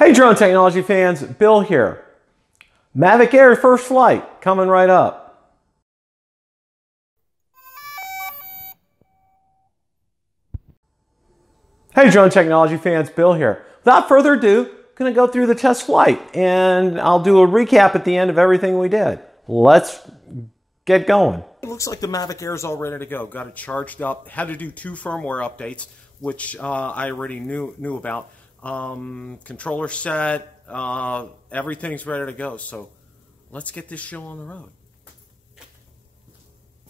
Hey drone technology fans, Bill here. Mavic Air first flight coming right up. Hey drone technology fans, Bill here. Without further ado, I'm going to go through the test flight and I'll do a recap at the end of everything we did. Let's get going. It looks like the Mavic Air is all ready to go. Got it charged up. Had to do 2 firmware updates, which I already knew about. Controller set, everything's ready to go. So let's get this show on the road.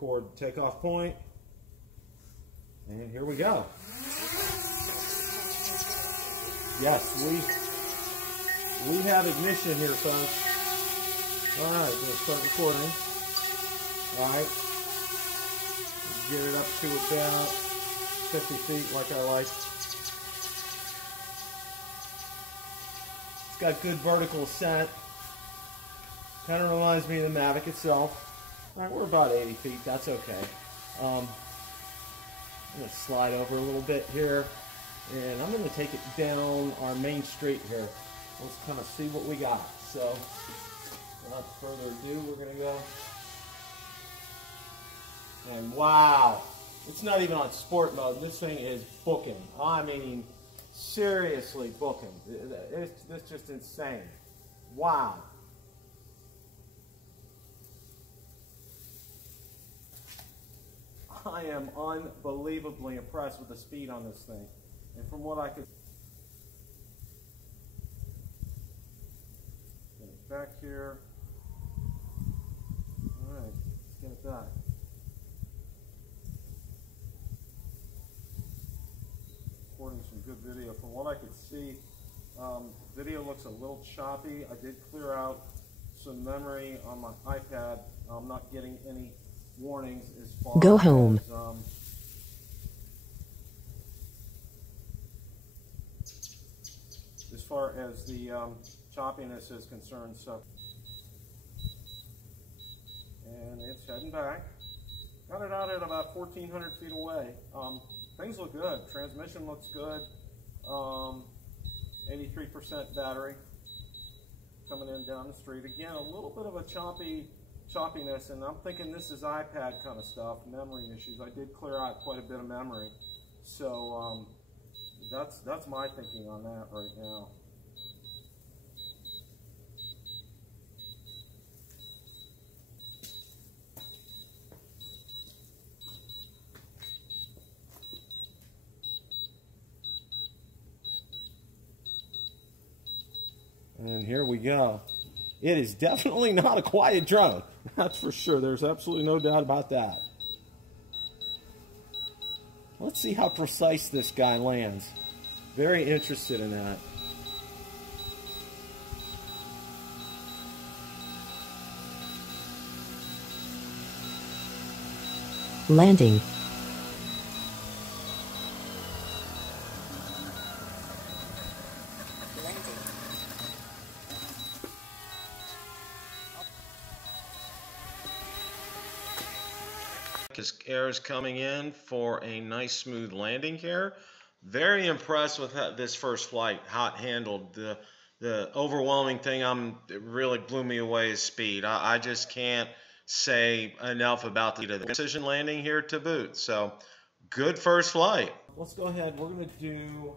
Forward takeoff point, and here we go. Yes, we have ignition here, folks. All right, let's start recording. All right, get it up to about 50 feet, like I like. Got good vertical ascent. Kind of reminds me of the Mavic itself. All right, we're about 80 feet. That's okay. I'm going to slide over a little bit here, and I'm going to take it down our main street here. Let's kind of see what we got. So, without further ado, we're going to go. And wow, it's not even on sport mode. This thing is booking. I mean, seriously booking. It's just insane. Wow. I am unbelievably impressed with the speed on this thing. And from what I could... Get it back here. Alright, let's get it back. Recording some good video. From what I could see, video looks a little choppy. I did clear out some memory on my iPad. I'm not getting any warnings as far Go home. As far as the choppiness is concerned. So, and it's heading back. Got it out at about 1,400 feet away. Things look good. Transmission looks good. 83% battery coming in down the street. Again, a little bit of a choppiness, and I'm thinking this is iPad kind of stuff, memory issues. I did clear out quite a bit of memory. So that's my thinking on that right now. And here we go. It is definitely not a quiet drone. That's for sure. There's absolutely no doubt about that. Let's see how precise this guy lands. Very interested in that. Landing. Air is coming in for a nice smooth landing here. Very impressed with this first flight, how it handled. The overwhelming thing it really blew me away is speed. I just can't say enough about the precision landing here to boot. So good first flight. Let's go ahead. We're going to do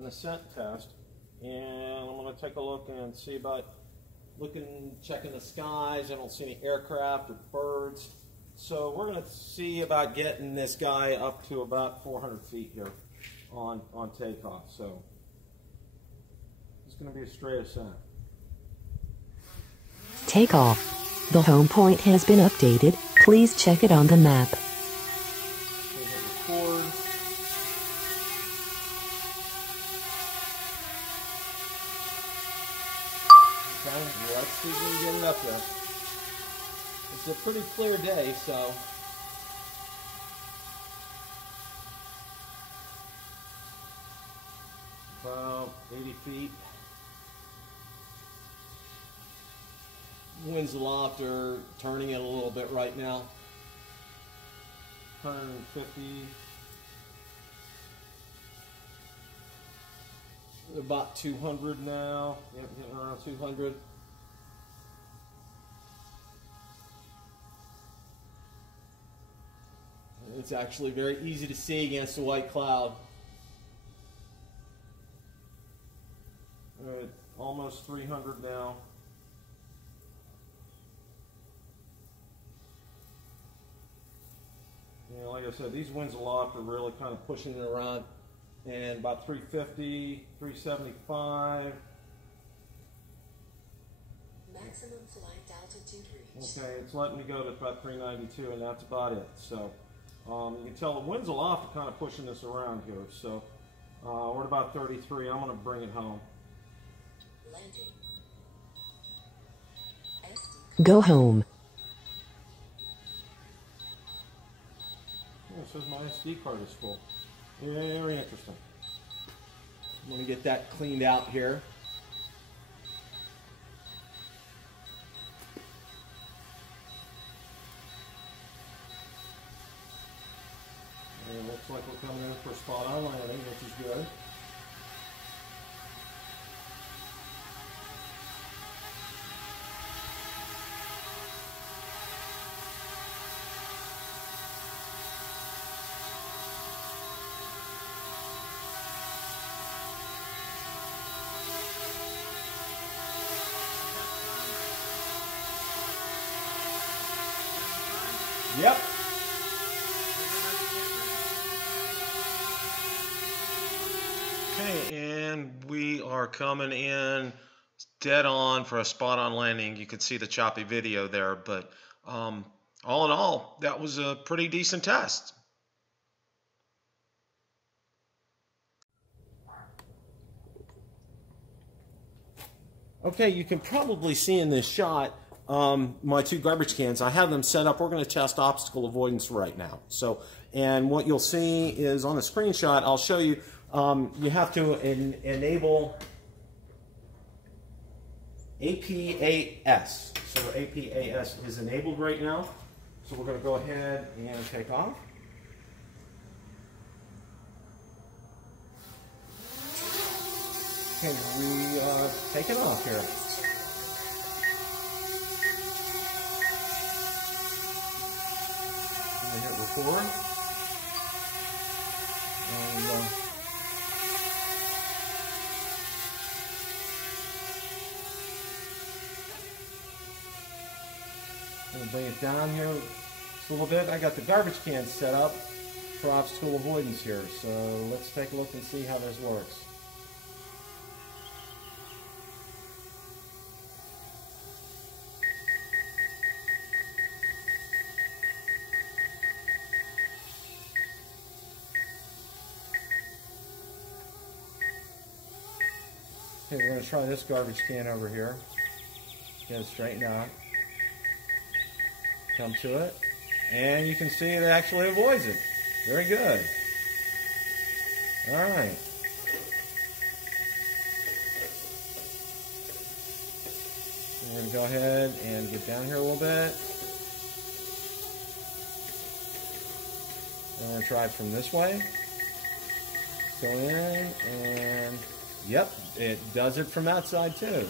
an ascent test, and I'm going to take a look and see about checking the skies. I don't see any aircraft or birds. So we're going to see about getting this guy up to about 400 feet here on takeoff. So it's going to be a straight ascent. Takeoff. The home point has been updated. Please check it on the map. Record. Okay, let's see if we can get it up there. It's a pretty clear day, so about 80 feet. Winds aloft are turning it a little bit right now. 150. about 200 now. Yep, getting around 200. It's actually very easy to see against the white cloud. All right, almost 300 now. Yeah, like I said, these winds aloft are really kind of pushing it around, and about 350, 375. Maximum flight altitude reached. Okay, it's letting me go to about 392, and that's about it. So you can tell the winds aloft are kind of pushing this around here. So we're at about 33. I'm going to bring it home. Landing. Go home. Yeah, it says my SD card is full. Very interesting. I'm going to get that cleaned out here. And it looks like we're coming in for a spot on landing, which is good. Yep. Okay, and we are coming in dead on for a spot on landing. You can see the choppy video there, but all in all, that was a pretty decent test. Okay, you can probably see in this shot my two garbage cans. I have them set up. We're going to test obstacle avoidance right now. So, and what you'll see is on the screenshot, I'll show you, you have to enable APAS. So APAS is enabled right now. So we're going to go ahead and take off. Okay, we take it off here. I'm going to hit record. And we'll bring it down here just a little bit. I got the garbage can set up for obstacle avoidance here. So let's take a look and see how this works. Okay, we're going to try this garbage can over here. Get it straightened out. Come to it. And you can see it actually avoids it. Very good. Alright. We're going to go ahead and get down here a little bit. And we're going to try it from this way. Go in and... Yep, it does it from that side too.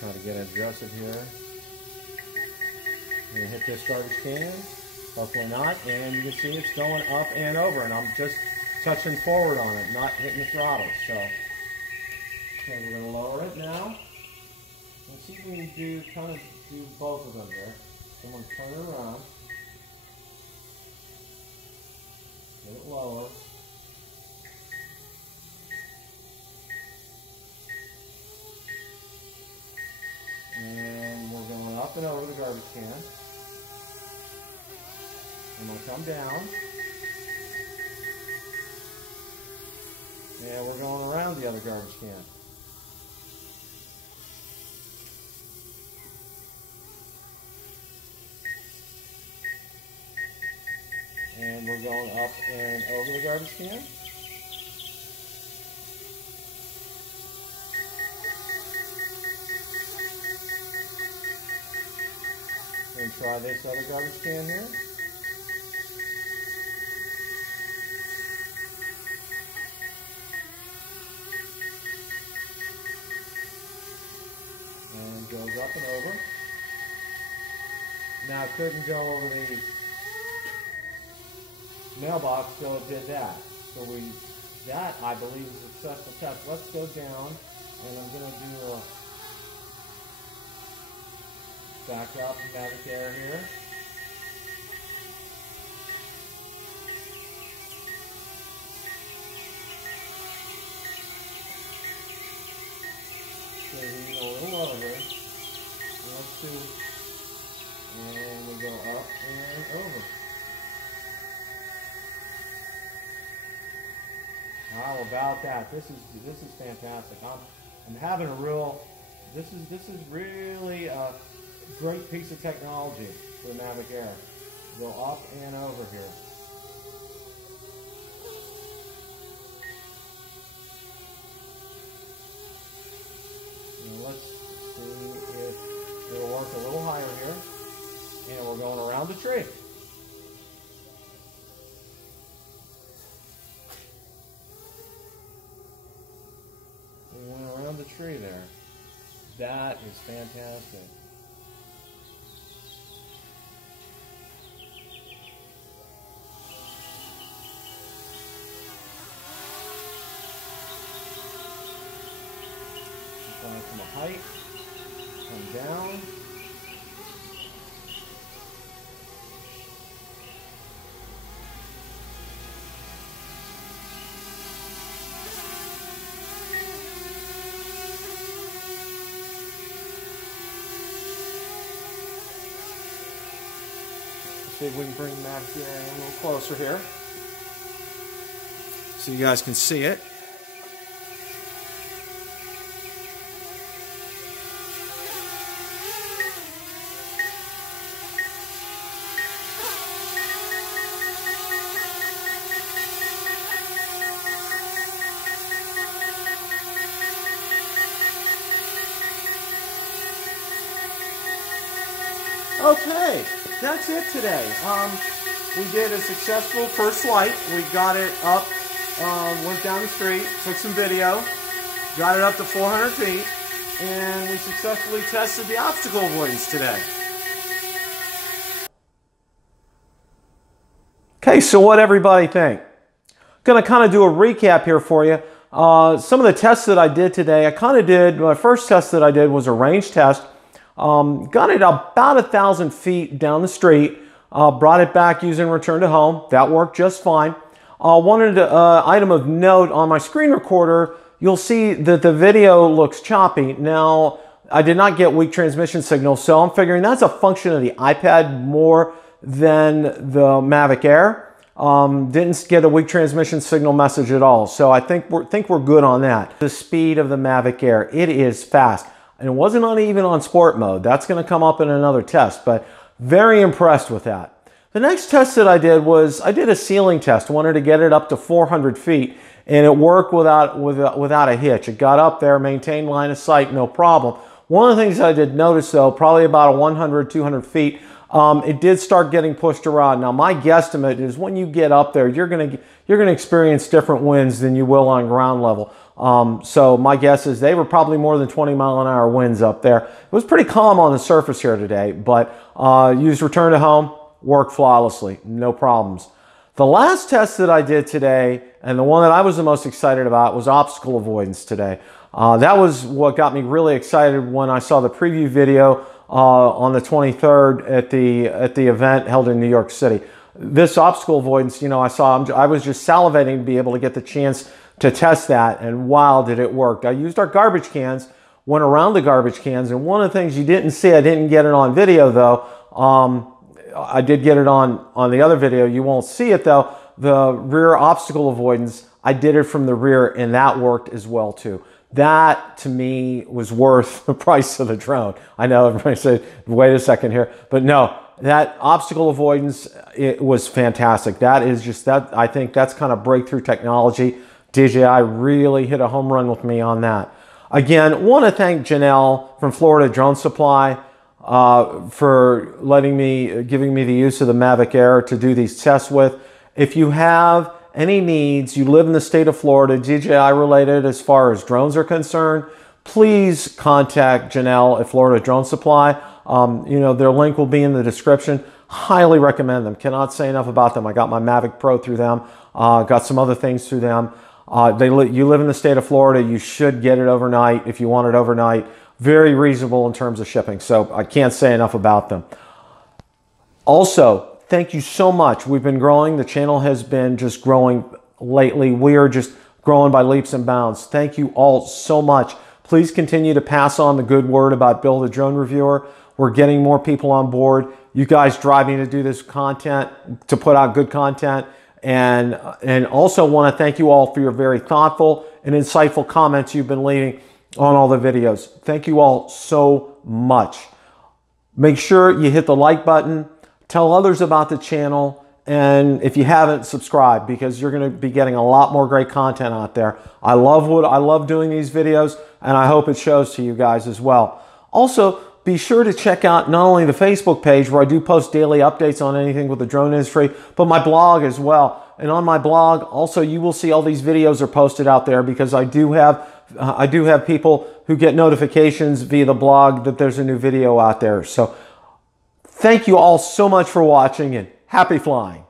Try to get it adjusted here. I'm going to hit this garbage can. Hopefully not. And you can see it's going up and over. And I'm just touching forward on it, not hitting the throttle. So, okay, we're going to lower it now. Let's see if we can do both of them there. So I'm going to turn it around. Get it lower. And we're going up and over the garbage can. And we'll come down. And we're going around the other garbage can. And we're going up and over the garbage can. try this other garbage can here. And goes up and over. Now it couldn't go over the mailbox, so it did that. So that I believe is a successful test. Let's go down, and I'm going to do a back up Mavic Air here. So we go a little over. Let's do, and we go up and over. How about that? This is fantastic. I'm having a real. This is really a great piece of technology for the Mavic Air. Go up and over here. Now let's see if it'll work a little higher here. And we're going around the tree. We went around the tree there. That is fantastic. Flying from a height, come down. See if we can bring Mavic Air a little closer here so you guys can see it. Okay, that's it today. We did a successful first flight. We got it up, went down the street, took some video, got it up to 400 feet, and we successfully tested the obstacle avoidance today. Okay, so what everybody think? Going to kind of do a recap here for you. Some of the tests that I did today, my first test that I did was a range test. Got it about 1,000 feet down the street, brought it back using return to home. That worked just fine. Wanted an item of note on my screen recorder. You'll see that the video looks choppy. Now, I did not get weak transmission signal, so I'm figuring that's a function of the iPad more than the Mavic Air. Didn't get a weak transmission signal message at all, so I think we're good on that. The speed of the Mavic Air, it is fast. And it wasn't even on sport mode. That's going to come up in another test, but very impressed with that. The next test that I did was, I did a ceiling test. I wanted to get it up to 400 feet, and it worked without a hitch. It got up there, maintained line of sight, no problem. One of the things I did notice though, probably about 100, 200 feet, it did start getting pushed around. Now my guesstimate is when you get up there, you're gonna experience different winds than you will on ground level. So my guess is they were probably more than 20-mile-an-hour winds up there. It was pretty calm on the surface here today, but used return to home, worked flawlessly, no problems. The last test that I did today, and the one that I was the most excited about, was obstacle avoidance today. That was what got me really excited when I saw the preview video on the 23rd at the event held in New York City. This obstacle avoidance, you know, I was just salivating to be able to get the chance to test that, and wow, did it work. I used our garbage cans, went around the garbage cans, and one of the things you didn't see, I didn't get it on video though, I did get it on the other video, you won't see it though, the rear obstacle avoidance, I did it from the rear, and that worked as well too. That to me was worth the price of the drone. I know everybody said, wait a second here, but no, that obstacle avoidance, it was fantastic. That is just, that I think that's kind of breakthrough technology. DJI really hit a home run with me on that. Again, want to thank Janelle from Florida Drone Supply. for giving me the use of the Mavic Air to do these tests with. If you have any needs, you live in the state of Florida, DJI related as far as drones are concerned, please contact Janelle at Florida Drone Supply. You know, their link will be in the description. Highly recommend them. Cannot say enough about them. I got my Mavic Pro through them. Got some other things through them. You live in the state of Florida, you should get it overnight if you want it overnight. Very reasonable in terms of shipping. So I can't say enough about them. Also, thank you so much. We've been growing. The channel has been just growing lately. We are just growing by leaps and bounds. Thank you all so much. Please continue to pass on the good word about Bill the Drone Reviewer. We're getting more people on board. You guys drive me to do this content, to put out good content. And also want to thank you all for your very thoughtful and insightful comments you've been leaving on all the videos. Thank you all so much. Make sure you hit the like button. Tell others about the channel, and if you haven't, subscribe, because you're going to be getting a lot more great content out there. I love doing these videos, and I hope it shows to you guys as well. Also, be sure to check out not only the Facebook page where I do post daily updates on anything with the drone industry, but my blog as well. And on my blog, also, you will see all these videos are posted out there, because I do have people who get notifications via the blog that there's a new video out there. So thank you all so much for watching, and happy flying.